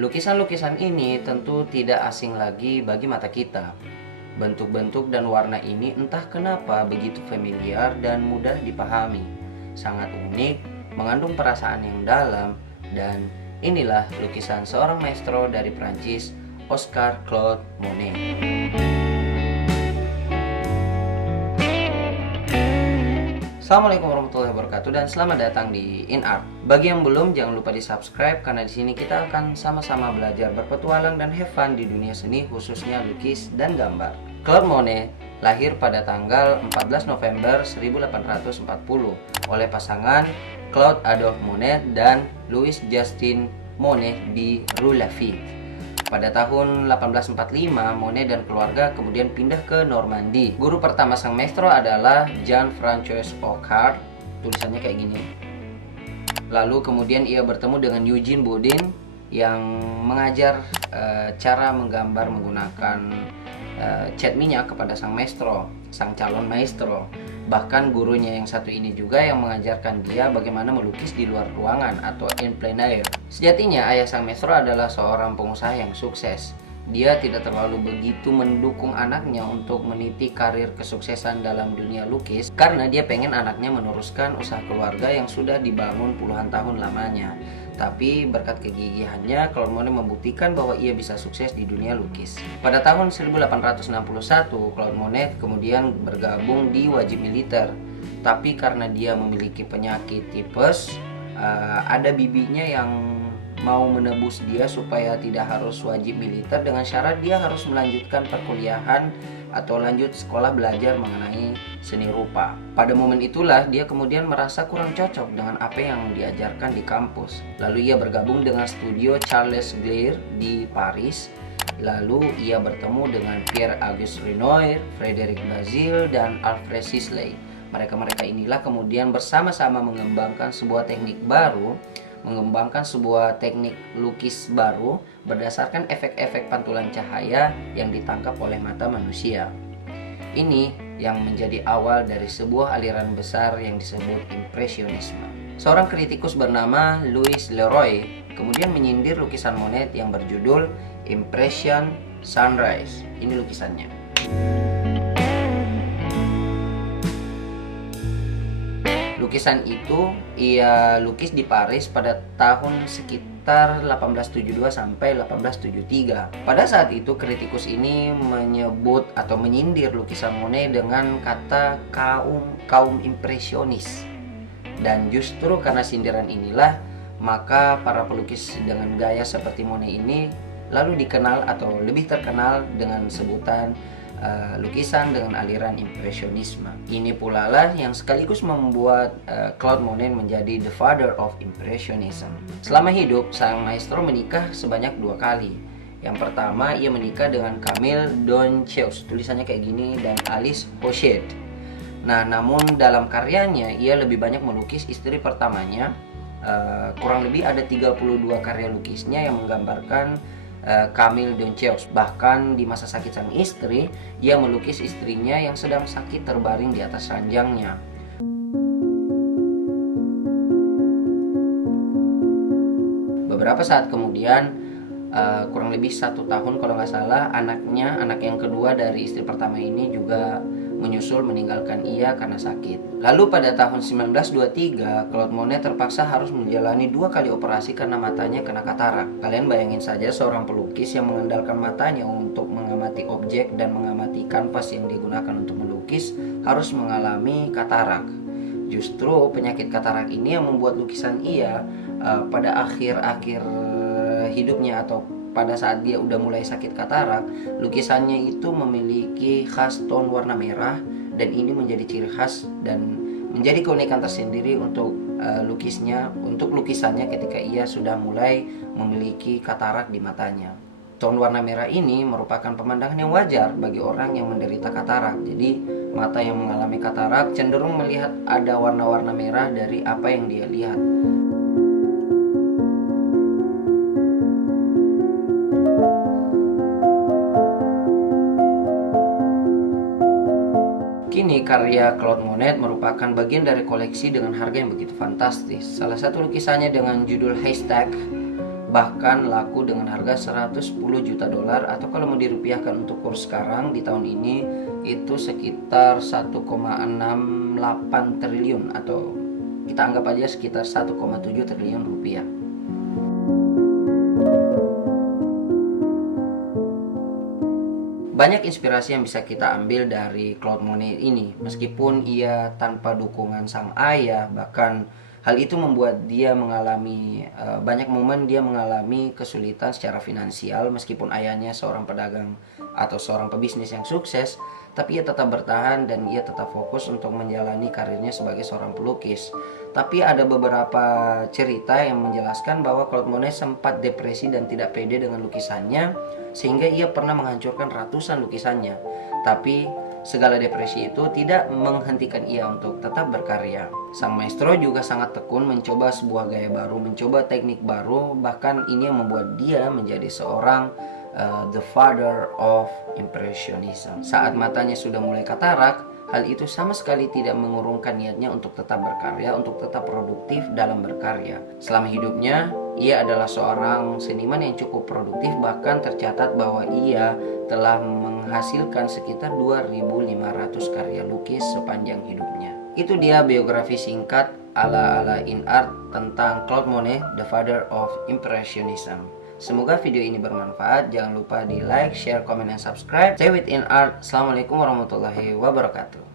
Lukisan-lukisan ini tentu tidak asing lagi bagi mata kita. Bentuk-bentuk dan warna ini entah kenapa begitu familiar dan mudah dipahami. Sangat unik, mengandung perasaan yang dalam, dan inilah lukisan seorang maestro dari Prancis, Oscar Claude Monet. Assalamualaikum warahmatullahi wabarakatuh dan selamat datang di InArt. Bagi yang belum, jangan lupa di-subscribe karena di sini kita akan sama-sama belajar berpetualang dan have fun di dunia seni, khususnya lukis dan gambar. Claude Monet lahir pada tanggal 14 November 1840 oleh pasangan Claude Adolphe Monet dan Louis Justin Monet di Rue Lafitte. Pada tahun 1845, Monet dan keluarga kemudian pindah ke Normandi. Guru pertama sang maestro adalah Jean-François Ocard, tulisannya kayak gini. Lalu kemudian ia bertemu dengan Eugene Boudin yang mengajar cara menggambar menggunakan cat minyak kepada sang maestro, sang calon maestro. Bahkan gurunya yang satu ini juga yang mengajarkan dia bagaimana melukis di luar ruangan atau en plein air. Sejatinya ayah sang maestro adalah seorang pengusaha yang sukses. Dia tidak terlalu begitu mendukung anaknya untuk meniti karir kesuksesan dalam dunia lukis karena dia pengen anaknya meneruskan usaha keluarga yang sudah dibangun puluhan tahun lamanya. Tapi berkat kegigihannya, Claude Monet membuktikan bahwa ia bisa sukses di dunia lukis. Pada tahun 1861, Claude Monet kemudian bergabung di wajib militer. Tapi karena dia memiliki penyakit tipes, ada bibinya yang mau menebus dia supaya tidak harus wajib militer dengan syarat dia harus melanjutkan perkuliahan atau lanjut sekolah belajar mengenai seni rupa. Pada momen itulah dia kemudian merasa kurang cocok dengan apa yang diajarkan di kampus. Lalu ia bergabung dengan studio Charles Glair di Paris. Lalu ia bertemu dengan Pierre-Auguste Renoir, Frédéric Bazille, dan Alfred Sisley. Mereka-mereka inilah kemudian bersama-sama mengembangkan sebuah teknik baru, mengembangkan sebuah teknik lukis baru berdasarkan efek-efek pantulan cahaya yang ditangkap oleh mata manusia. Ini yang menjadi awal dari sebuah aliran besar yang disebut Impresionisme. Seorang kritikus bernama Louis Leroy kemudian menyindir lukisan Monet yang berjudul Impression Sunrise. Ini lukisannya. Lukisan itu ia lukis di Paris pada tahun sekitar 1872 sampai 1873. Pada saat itu kritikus ini menyebut atau menyindir lukisan Monet dengan kata kaum impresionis. Dan justru karena sindiran inilah maka para pelukis dengan gaya seperti Monet ini lalu dikenal atau lebih terkenal dengan sebutan lukisan dengan aliran impresionisme. Ini pula lah yang sekaligus membuat Claude Monet menjadi the father of impressionism. Selama hidup, sang maestro menikah sebanyak 2 kali. Yang pertama, ia menikah dengan Camille Doncheus, tulisannya kayak gini, dan Alice Hochet. Nah, namun dalam karyanya ia lebih banyak melukis istri pertamanya. Kurang lebih ada 32 karya lukisnya yang menggambarkan Camille Doncheus. Bahkan di masa sakit sang istri, ia melukis istrinya yang sedang sakit terbaring di atas ranjangnya. Beberapa saat kemudian, kurang lebih 1 tahun kalau nggak salah, anak yang kedua dari istri pertama ini juga menyusul meninggalkan ia karena sakit. Lalu pada tahun 1923, Claude Monet terpaksa harus menjalani 2 kali operasi karena matanya kena katarak. Kalian bayangin saja seorang pelukis yang mengandalkan matanya untuk mengamati objek dan mengamati kanvas yang digunakan untuk melukis harus mengalami katarak. Justru penyakit katarak ini yang membuat lukisan ia pada akhir-akhir hidupnya atau pada saat dia udah mulai sakit katarak, lukisannya itu memiliki khas tone warna merah, dan ini menjadi ciri khas dan menjadi keunikan tersendiri untuk lukisannya ketika ia sudah mulai memiliki katarak di matanya. Tone warna merah ini merupakan pemandangan yang wajar bagi orang yang menderita katarak. Jadi mata yang mengalami katarak cenderung melihat ada warna-warna merah dari apa yang dia lihat. Kini karya Claude Monet merupakan bagian dari koleksi dengan harga yang begitu fantastis. Salah satu lukisannya dengan judul Haystack bahkan laku dengan harga 110 juta dolar, atau kalau mau dirupiahkan untuk kurs sekarang di tahun ini itu sekitar 1,68 triliun, atau kita anggap aja sekitar 1,7 triliun rupiah. Banyak inspirasi yang bisa kita ambil dari Claude Monet ini. Meskipun ia tanpa dukungan sang ayah, bahkan hal itu membuat dia mengalami banyak momen dia mengalami kesulitan secara finansial. Meskipun ayahnya seorang pedagang atau seorang pebisnis yang sukses, tapi ia tetap bertahan dan ia tetap fokus untuk menjalani karirnya sebagai seorang pelukis. Tapi ada beberapa cerita yang menjelaskan bahwa Claude Monet sempat depresi dan tidak pede dengan lukisannya, sehingga ia pernah menghancurkan ratusan lukisannya. Tapi segala depresi itu tidak menghentikan ia untuk tetap berkarya. Sang maestro juga sangat tekun mencoba sebuah gaya baru, mencoba teknik baru, bahkan ini yang membuat dia menjadi seorang the father of impressionism. Saat matanya sudah mulai katarak, hal itu sama sekali tidak mengurungkan niatnya untuk tetap berkarya, untuk tetap produktif dalam berkarya. Selama hidupnya, ia adalah seorang seniman yang cukup produktif, bahkan tercatat bahwa ia telah menghasilkan sekitar 2.500 karya lukis sepanjang hidupnya. Itu dia biografi singkat ala-ala in art tentang Claude Monet, the father of impressionism. Semoga video ini bermanfaat. Jangan lupa di like, share, komen, dan subscribe. Stay with in art. Assalamualaikum warahmatullahi wabarakatuh.